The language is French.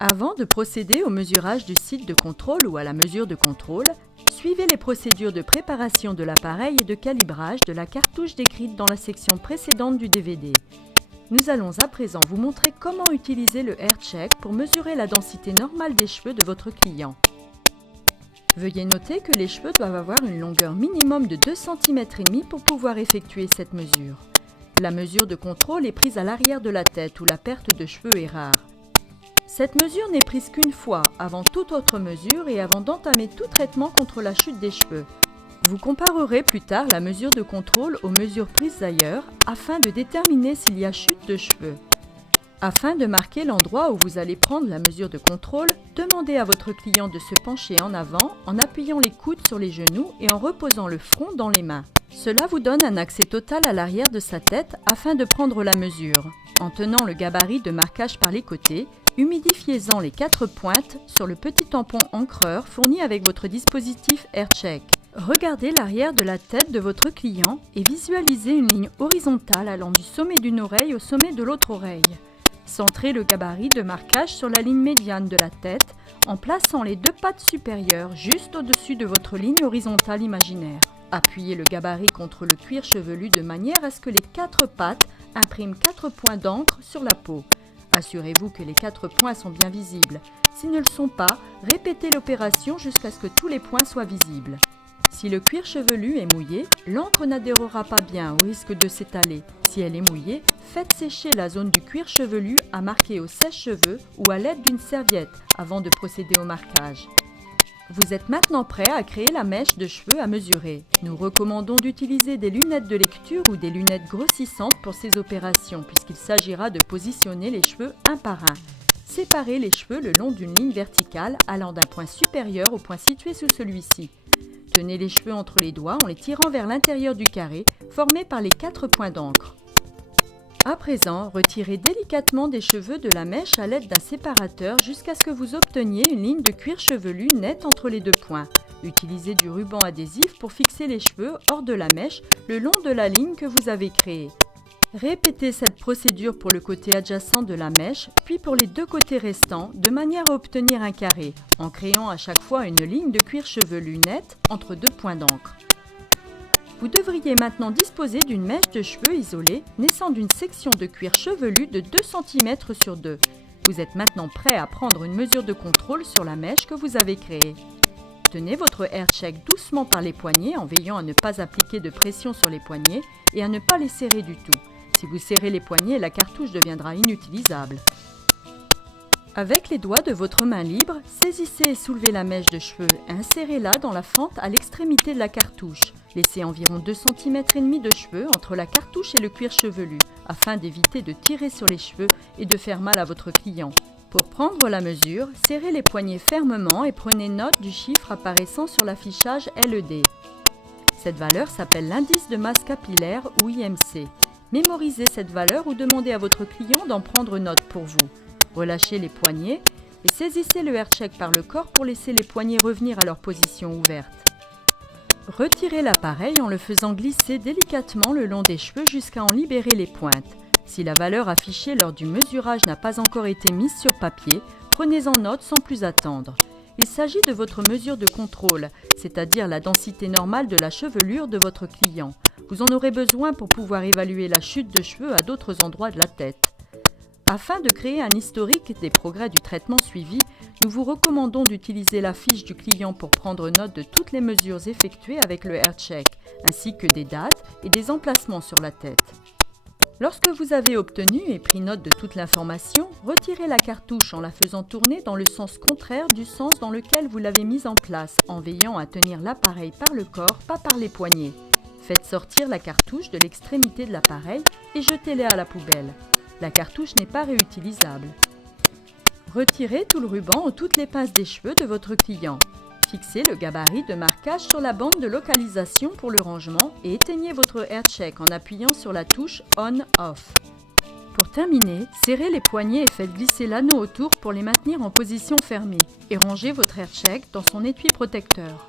Avant de procéder au mesurage du site de contrôle ou à la mesure de contrôle, suivez les procédures de préparation de l'appareil et de calibrage de la cartouche décrite dans la section précédente du DVD. Nous allons à présent vous montrer comment utiliser le AirCheck pour mesurer la densité normale des cheveux de votre client. Veuillez noter que les cheveux doivent avoir une longueur minimum de 2,5 cm pour pouvoir effectuer cette mesure. La mesure de contrôle est prise à l'arrière de la tête où la perte de cheveux est rare. Cette mesure n'est prise qu'une fois, avant toute autre mesure et avant d'entamer tout traitement contre la chute des cheveux. Vous comparerez plus tard la mesure de contrôle aux mesures prises ailleurs afin de déterminer s'il y a chute de cheveux. Afin de marquer l'endroit où vous allez prendre la mesure de contrôle, demandez à votre client de se pencher en avant en appuyant les coudes sur les genoux et en reposant le front dans les mains. Cela vous donne un accès total à l'arrière de sa tête afin de prendre la mesure. En tenant le gabarit de marquage par les côtés, humidifiez-en les 4 pointes sur le petit tampon encreur fourni avec votre dispositif AirCheck. Regardez l'arrière de la tête de votre client et visualisez une ligne horizontale allant du sommet d'une oreille au sommet de l'autre oreille. Centrez le gabarit de marquage sur la ligne médiane de la tête en plaçant les 2 pattes supérieures juste au-dessus de votre ligne horizontale imaginaire. Appuyez le gabarit contre le cuir chevelu de manière à ce que les 4 pattes impriment 4 points d'encre sur la peau. Assurez-vous que les 4 points sont bien visibles. S'ils ne le sont pas, répétez l'opération jusqu'à ce que tous les points soient visibles. Si le cuir chevelu est mouillé, l'encre n'adhérera pas bien au risque de s'étaler. Si elle est mouillée, faites sécher la zone du cuir chevelu à marquer au sèche-cheveux ou à l'aide d'une serviette avant de procéder au marquage. Vous êtes maintenant prêt à créer la mèche de cheveux à mesurer. Nous recommandons d'utiliser des lunettes de lecture ou des lunettes grossissantes pour ces opérations puisqu'il s'agira de positionner les cheveux un par un. Séparez les cheveux le long d'une ligne verticale allant d'un point supérieur au point situé sous celui-ci. Tenez les cheveux entre les doigts en les tirant vers l'intérieur du carré formé par les 4 points d'encre. À présent, retirez délicatement des cheveux de la mèche à l'aide d'un séparateur jusqu'à ce que vous obteniez une ligne de cuir chevelu nette entre les 2 points. Utilisez du ruban adhésif pour fixer les cheveux hors de la mèche le long de la ligne que vous avez créée. Répétez cette procédure pour le côté adjacent de la mèche, puis pour les 2 côtés restants, de manière à obtenir un carré, en créant à chaque fois une ligne de cuir chevelu nette entre 2 points d'encre. Vous devriez maintenant disposer d'une mèche de cheveux isolée naissant d'une section de cuir chevelu de 2 cm sur 2. Vous êtes maintenant prêt à prendre une mesure de contrôle sur la mèche que vous avez créée. Tenez votre AirCheck doucement par les poignets en veillant à ne pas appliquer de pression sur les poignets et à ne pas les serrer du tout. Si vous serrez les poignets, la cartouche deviendra inutilisable. Avec les doigts de votre main libre, saisissez et soulevez la mèche de cheveux et insérez-la dans la fente à l'extrémité de la cartouche. Laissez environ 2,5 cm de cheveux entre la cartouche et le cuir chevelu, afin d'éviter de tirer sur les cheveux et de faire mal à votre client. Pour prendre la mesure, serrez les poignets fermement et prenez note du chiffre apparaissant sur l'affichage LED. Cette valeur s'appelle l'indice de masse capillaire ou IMC. Mémorisez cette valeur ou demandez à votre client d'en prendre note pour vous. Relâchez les poignets et saisissez le AirCheck par le corps pour laisser les poignets revenir à leur position ouverte. Retirez l'appareil en le faisant glisser délicatement le long des cheveux jusqu'à en libérer les pointes. Si la valeur affichée lors du mesurage n'a pas encore été mise sur papier, prenez-en note sans plus attendre. Il s'agit de votre mesure de contrôle, c'est-à-dire la densité normale de la chevelure de votre client. Vous en aurez besoin pour pouvoir évaluer la chute de cheveux à d'autres endroits de la tête. Afin de créer un historique des progrès du traitement suivi, nous vous recommandons d'utiliser la fiche du client pour prendre note de toutes les mesures effectuées avec le AirCheck, ainsi que des dates et des emplacements sur la tête. Lorsque vous avez obtenu et pris note de toute l'information, retirez la cartouche en la faisant tourner dans le sens contraire du sens dans lequel vous l'avez mise en place, en veillant à tenir l'appareil par le corps, pas par les poignets. Faites sortir la cartouche de l'extrémité de l'appareil et jetez-la à la poubelle. La cartouche n'est pas réutilisable. Retirez tout le ruban ou toutes les pinces des cheveux de votre client. Fixez le gabarit de marquage sur la bande de localisation pour le rangement et éteignez votre AirCheck en appuyant sur la touche On/Off. Pour terminer, serrez les poignets et faites glisser l'anneau autour pour les maintenir en position fermée et rangez votre AirCheck dans son étui protecteur.